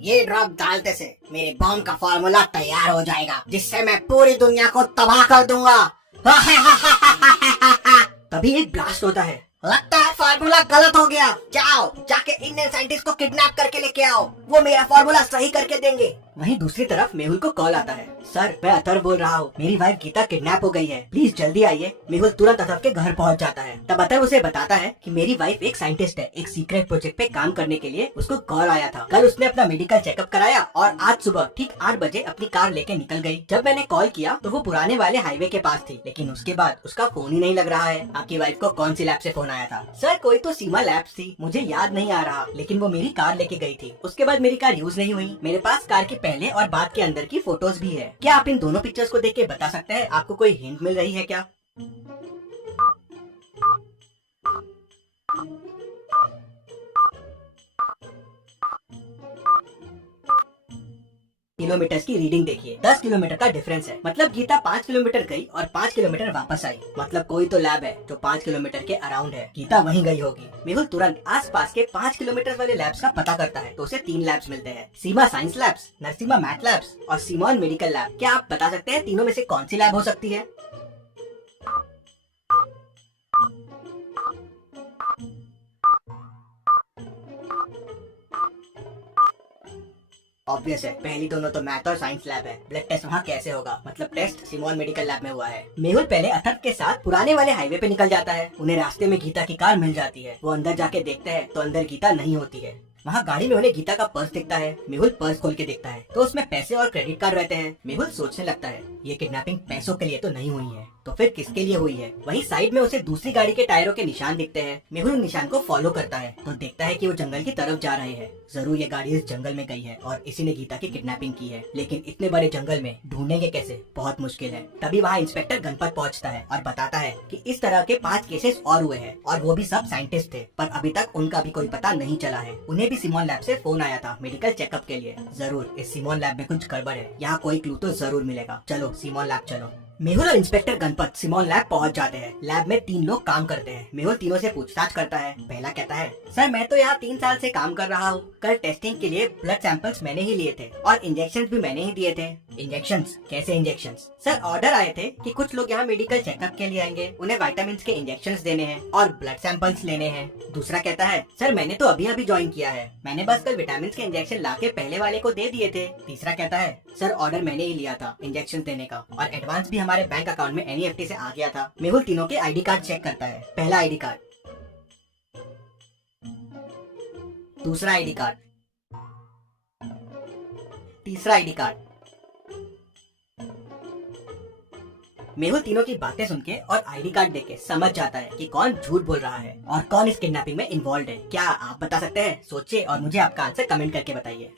ये ड्रॉप डालते से मेरे बॉम्ब का फॉर्मूला तैयार हो जाएगा, जिससे मैं पूरी दुनिया को तबाह कर दूंगा। तभी एक ब्लास्ट होता है। लगता है फार्मूला गलत हो गया। जाओ जाके इंडियन साइंटिस्ट को किडनैप करके लेके आओ, वो मेरा फार्मूला सही करके देंगे। वहीं दूसरी तरफ मेहुल को कॉल आता है। सर, मैं अथर्व बोल रहा हूँ, मेरी वाइफ गीता किडनैप हो गई है, प्लीज जल्दी आइए। मेहुल तुरंत अथर्व के घर पहुँच जाता है। तब अथर्व उसे बताता है कि मेरी वाइफ एक साइंटिस्ट है, एक सीक्रेट प्रोजेक्ट पे काम करने के लिए उसको कॉल आया था। कल उसने अपना मेडिकल चेकअप कराया और आज सुबह ठीक 8 बजे अपनी कार लेके निकल गई। जब मैंने कॉल किया तो वो पुराने वाले हाईवे के पास थी, लेकिन उसके बाद उसका फोन ही नहीं लग रहा है। आपकी वाइफ को कौन सी लैब से फोन आया था? सर, कोई तो सीमा लैब्स थी, मुझे याद नहीं आ रहा, लेकिन वो मेरी कार लेके गई थी। उसके बाद मेरी कार यूज नहीं हुई। मेरे पास कार के पहले और बाद के अंदर की फोटोज भी है। क्या आप इन दोनों पिक्चर्स को देख के बता सकते हैं आपको कोई हिंट मिल रही है क्या? किलोमीटर्स की रीडिंग देखिए, 10 किलोमीटर का डिफरेंस है। मतलब गीता 5 किलोमीटर गई और 5 किलोमीटर वापस आई। मतलब कोई तो लैब है जो 5 किलोमीटर के अराउंड है। गीता वहीं गई होगी। मेहुल तुरंत आसपास के 5 किलोमीटर वाले लैब्स का पता करता है तो उसे 3 लैब्स मिलते हैं, Seema science labs, Narasimha math labs और सिमोन मेडिकल लैब। क्या आप बता सकते हैं तीनों में से कौन सी लैब हो सकती है? ऑब्वियस है, पहली दोनों तो मैथ और साइंस लैब है। ब्लड टेस्ट वहाँ कैसे होगा? मतलब टेस्ट सिमोन मेडिकल लैब में हुआ है। मेहुल पहले अथर्व के साथ पुराने वाले हाईवे पे निकल जाता है। उन्हें रास्ते में गीता की कार मिल जाती है। वो अंदर जाके देखते हैं तो अंदर गीता नहीं होती है। वहाँ गाड़ी में उन्हें गीता का पर्स दिखता है। मेहुल पर्स खोल के देखता है तो उसमें पैसे और क्रेडिट कार्ड रहते हैं। मेहुल सोचने लगता है ये किडनैपिंग पैसों के लिए तो नहीं हुई है, तो फिर किसके लिए हुई है? वहीं साइड में उसे दूसरी गाड़ी के टायरों के निशान दिखते हैं। मेहुल निशान को फॉलो करता है तो देखता है कि वो जंगल की तरफ जा रहे हैं। जरूर ये गाड़ी इस जंगल में गई है और इसी ने गीता की किडनैपिंग की है, लेकिन इतने बड़े जंगल में ढूंढेंगे कैसे? बहुत मुश्किल है। तभी वहाँ इंस्पेक्टर गणपत पहुँचता है और बताता है कि इस तरह के 5 केसेस और हुए हैं और वो भी सब साइंटिस्ट थे, पर अभी तक उनका भी कोई पता नहीं चला है। उन्हें भी सिमोन लैब से फोन आया था मेडिकल चेकअप के लिए। जरूर इस सिमोन लैब में कुछ गड़बड़ है, यहाँ कोई क्लू तो जरूर मिलेगा। चलो सिमोन लैब चलो। मेहुल और इंस्पेक्टर गणपत सिमोन लैब पहुंच जाते हैं। लैब में 3 लोग काम करते हैं। मेहुल तीनों से पूछताछ करता है। पहला कहता है, सर मैं तो यहाँ 3 साल से काम कर रहा हूँ। कल टेस्टिंग के लिए ब्लड सैंपल्स मैंने ही लिए थे और इंजेक्शन भी मैंने ही दिए थे। इंजेक्शंस? कैसे इंजेक्शंस? सर ऑर्डर आए थे कि कुछ लोग यहाँ मेडिकल चेकअप के लिए आएंगे, उन्हें विटामिन के इंजेक्शंस देने हैं और ब्लड सैंपल्स लेने हैं। दूसरा कहता है, सर मैंने तो अभी अभी ज्वाइन किया है, मैंने बस कल विटामिन के इंजेक्शन लाके पहले वाले को दे दिए थे। तीसरा कहता है, सर ऑर्डर मैंने ही लिया था इंजेक्शन देने का और एडवांस भी हमारे बैंक अकाउंट में एनईएफटी से आ गया था। मेहुल तीनों के आईडी कार्ड चेक करता है। पहला आईडी कार्ड, दूसरा आईडी कार्ड, तीसरा आईडी कार्ड। मेहुल तीनों की बातें सुन के और आईडी कार्ड देख के समझ जाता है कि कौन झूठ बोल रहा है और कौन इस किडनैपिंग में इन्वॉल्व है। क्या आप बता सकते हैं? सोचिए और मुझे आपका आंसर कमेंट करके बताइए।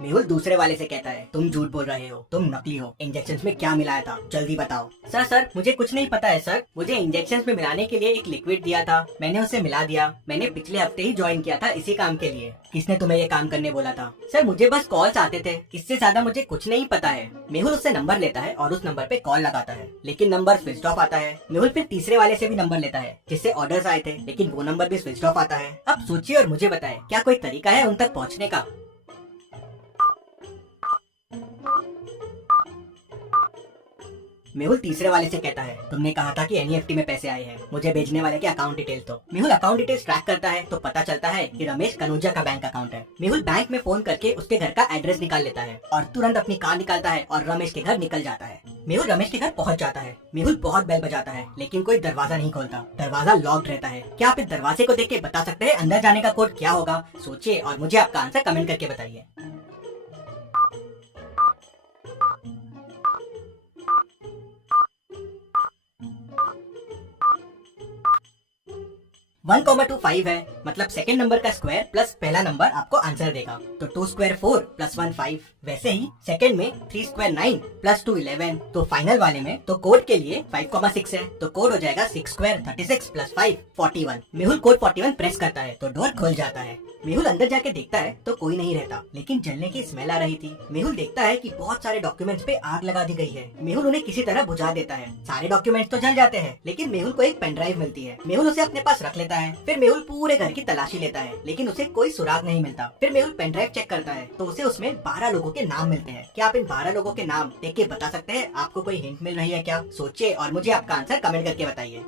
मेहुल दूसरे वाले से कहता है, तुम झूठ बोल रहे हो, तुम नकली हो। इंजेक्शंस में क्या मिलाया था? जल्दी बताओ। सर मुझे कुछ नहीं पता है सर। मुझे इंजेक्शंस में मिलाने के लिए एक लिक्विड दिया था, मैंने उसे मिला दिया। मैंने पिछले हफ्ते ही ज्वाइन किया था इसी काम के लिए। किसने तुम्हें ये काम करने बोला था? सर मुझे बस कॉल्स आते थे, इससे ज्यादा मुझे कुछ नहीं पता है। मेहुल उससे नंबर लेता है और उस नंबर पे कॉल लगाता है, लेकिन नंबर स्विच ऑफ आता है। मेहुल फिर तीसरे वाले से भी नंबर लेता है जिससे ऑर्डर्स आए थे, लेकिन वो नंबर भी स्विच ऑफ आता है। अब सोचिए और मुझे बताए, क्या कोई तरीका है उन तक पहुँचने का? मेहुल तीसरे वाले से कहता है, तुमने कहा था कि एनईएफटी में पैसे आए हैं, मुझे भेजने वाले के अकाउंट डिटेल दो। मेहुल अकाउंट डिटेल्स ट्रैक करता है तो पता चलता है कि रमेश कनौजिया का बैंक अकाउंट है। मेहुल बैंक में फोन करके उसके घर का एड्रेस निकाल लेता है और तुरंत अपनी कार निकालता है और रमेश के घर निकल जाता है। मेहुल रमेश के घर पहुंच जाता है। मेहुल बहुत बेल बजाता है लेकिन कोई दरवाजा नहीं खोलता, दरवाजा लॉक्ड रहता है। क्या आप इस दरवाजे को देख के बता सकते हैं अंदर जाने का कोड क्या होगा? सोचिए और मुझे आपका आंसर कमेंट करके बताइए। 1,25 है, मतलब सेकंड नंबर का स्क्वायर प्लस पहला नंबर आपको आंसर देगा। तो 2 स्क्वायर 4 प्लस 1 5। वैसे ही सेकंड में 3 स्क्वायर 9 प्लस 2 11। तो फाइनल वाले में तो कोड के लिए 5,6 है, तो कोड हो जाएगा 6 square 36 plus 5 41। Mehul code 41 press करता है तो डोर खुल जाता है। मेहुल अंदर जाके देखता है तो कोई नहीं रहता, लेकिन जलने की स्मेल आ रही थी। मेहुल देखता है कि बहुत सारे डॉक्यूमेंट्स पे आग लगा दी गई है। मेहुल उन्हें किसी तरह बुझा देता है। सारे डॉक्यूमेंट्स तो जल जाते हैं, लेकिन मेहुल को एक पेन ड्राइव मिलती है। मेहुल उसे अपने पास रख लेता है। फिर मेहुल पूरे घर की तलाशी लेता है, लेकिन उसे कोई सुराग नहीं मिलता। फिर मेहुल पेन ड्राइव चेक करता है तो उसे उसमें 12 लोगों के नाम मिलते हैं। क्या आप इन 12 लोगों के नाम देख के बता सकते हैं? आपको कोई हिंट मिल रही है क्या? सोचिए और मुझे आपका आंसर कमेंट करके बताइए।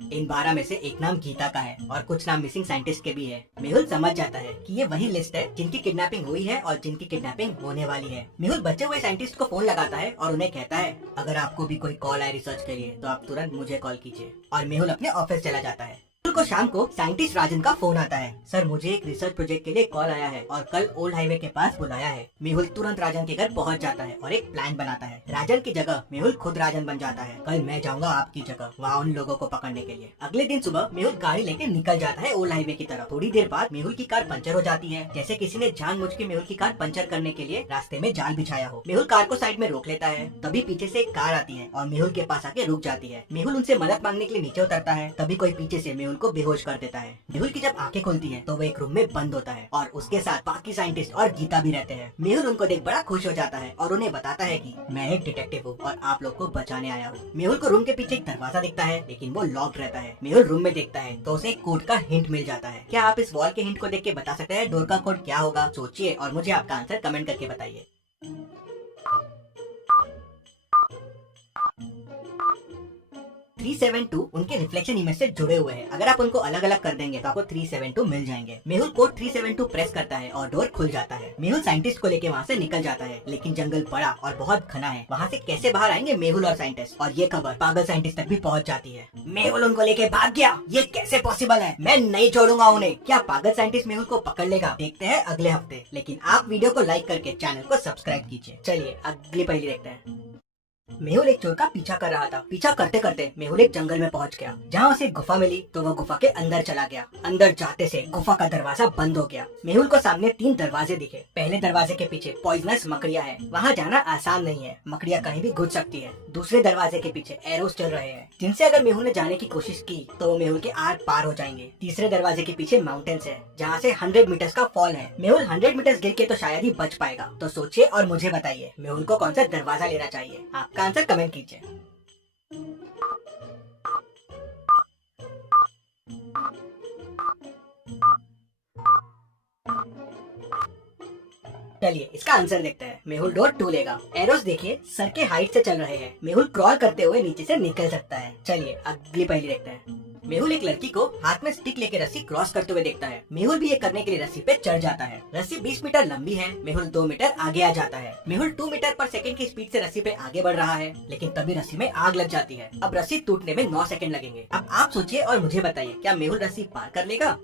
इन 12 में से एक नाम गीता का है और कुछ नाम मिसिंग साइंटिस्ट के भी है। मेहुल समझ जाता है कि ये वही लिस्ट है जिनकी किडनैपिंग हुई है और जिनकी किडनैपिंग होने वाली है। मेहुल बचे हुए साइंटिस्ट को फोन लगाता है और उन्हें कहता है, अगर आपको भी कोई कॉल आए रिसर्च के लिए तो आप तुरंत मुझे कॉल कीजिए। और मेहुल अपने ऑफिस चला जाता है। मेहुल को शाम को साइंटिस्ट राजन का फोन आता है। सर, मुझे एक रिसर्च प्रोजेक्ट के लिए कॉल आया है और कल ओल्ड हाईवे के पास बुलाया है। मेहुल तुरंत राजन के घर पहुंच जाता है और एक प्लान बनाता है। राजन की जगह मेहुल खुद राजन बन जाता है। कल मैं जाऊंगा आपकी जगह वहाँ उन लोगों को पकड़ने के लिए। अगले दिन सुबह मेहुल गाड़ी लेके निकल जाता है ओल्ड हाईवे की तरफ। थोड़ी देर बाद मेहुल की कार पंचर हो जाती है, जैसे किसी ने जानबूझ के मेहुल की कार पंचर करने के लिए रास्ते में जाल बिछाया हो। मेहुल कार को साइड में रोक लेता है। तभी पीछे से एक कार आती है और मेहुल के पास आके रुक जाती है। मेहुल उनसे मदद मांगने के लिए नीचे उतरता है। तभी कोई पीछे से मेहुल को बेहोश कर देता है। मेहुल की जब आंखें खुलती हैं तो वो एक रूम में बंद होता है और उसके साथ बाकी साइंटिस्ट और गीता भी रहते हैं। मेहुल उनको देख बड़ा खुश हो जाता है और उन्हें बताता है कि मैं एक डिटेक्टिव हूँ और आप लोग को बचाने आया हूँ। मेहुल को रूम के पीछे एक दरवाजा दिखता है, लेकिन वो लॉक्ड रहता है। मेहुल रूम में देखता है तो उसे एक कोड का हिंट मिल जाता है। क्या आप इस वॉल के हिंट को देख के बता सकते हैं डोर का कोड क्या होगा? सोचिए और मुझे आपका आंसर कमेंट करके बताइए। 372 उनके रिफ्लेक्शन इमेज से जुड़े हुए हैं। अगर आप उनको अलग अलग कर देंगे तो आपको 372 मिल जाएंगे। मेहुल कोड 372 प्रेस करता है और डोर खुल जाता है। मेहुल साइंटिस्ट को लेके वहाँ से निकल जाता है, लेकिन जंगल बड़ा और बहुत घना है। वहाँ से कैसे बाहर आएंगे मेहुल और साइंटिस्ट? और ये खबर पागल साइंटिस्ट तक भी पहुँच जाती है। मेहुल उनको लेके भाग गया, ये कैसे पॉसिबल है? मैं नहीं छोड़ूंगा उन्हें। क्या पागल साइंटिस्ट मेहुल को पकड़ लेगा? देखते हैं अगले हफ्ते। लेकिन आप वीडियो को लाइक करके चैनल को सब्सक्राइब कीजिए। चलिए अगली पहेली देखते हैं। मेहुल एक चोर का पीछा कर रहा था। पीछा करते करते मेहुल एक जंगल में पहुंच गया। जहां उसे गुफा मिली तो वो गुफा के अंदर चला गया। अंदर जाते से गुफा का दरवाजा बंद हो गया। मेहुल को सामने 3 दरवाजे दिखे। पहले दरवाजे के पीछे पॉइजनस मकड़ियां हैं, वहां जाना आसान नहीं है, मकड़ियां कहीं भी घुस सकती है। दूसरे दरवाजे के पीछे एरोस चल रहे हैं, जिनसे अगर मेहुल ने जाने की कोशिश की तो वो मेहुल के आर पार हो जाएंगे। तीसरे दरवाजे के पीछे माउंटेन्स है, जहाँ से 100 मीटर्स का फॉल है। मेहुल 100 मीटर्स गिर के तो शायद ही बच पाएगा। तो सोचिए और मुझे बताइए मेहुल को कौन सा दरवाजा लेना चाहिए? आपका आंसर कमेंट कीजिए। चलिए इसका आंसर देखते हैं। मेहुल डोर 2 लेगा। एरोस देखिए सर के हाइट से चल रहे हैं। मेहुल क्रॉल करते हुए नीचे से निकल सकता है। चलिए अगली पहेली देखते हैं। मेहुल एक लड़की को हाथ में स्टिक लेके रस्सी क्रॉस करते हुए देखता है। मेहुल भी ये करने के लिए रस्सी पे चढ़ जाता है। रस्सी 20 मीटर लंबी है। मेहुल 2 मीटर आगे आ जाता है। मेहुल 2 मीटर पर सेकंड की स्पीड से रस्सी पे आगे बढ़ रहा है, लेकिन तभी रस्सी में आग लग जाती है। अब रस्सी टूटने में 9 सेकंड लगेंगे। अब आप सोचिए और मुझे बताइए क्या मेहुल रस्सी पार कर लेगा?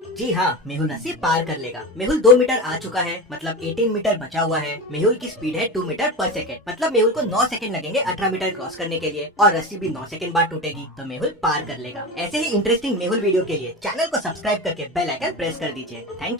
जी हाँ, मेहुल रस्सी पार कर लेगा। मेहुल 2 मीटर आ चुका है, मतलब 18 मीटर बचा हुआ है। मेहुल की स्पीड है 2 मीटर पर सेकंड, मतलब मेहुल को 9 सेकंड लगेंगे 18 मीटर क्रॉस करने के लिए, और रस्सी भी 9 सेकंड बाद टूटेगी, तो मेहुल पार कर लेगा। ऐसे ही इंटरेस्टिंग मेहुल वीडियो के लिए चैनल को सब्सक्राइब करके बेल आइकन प्रेस कर दीजिए। Thank you.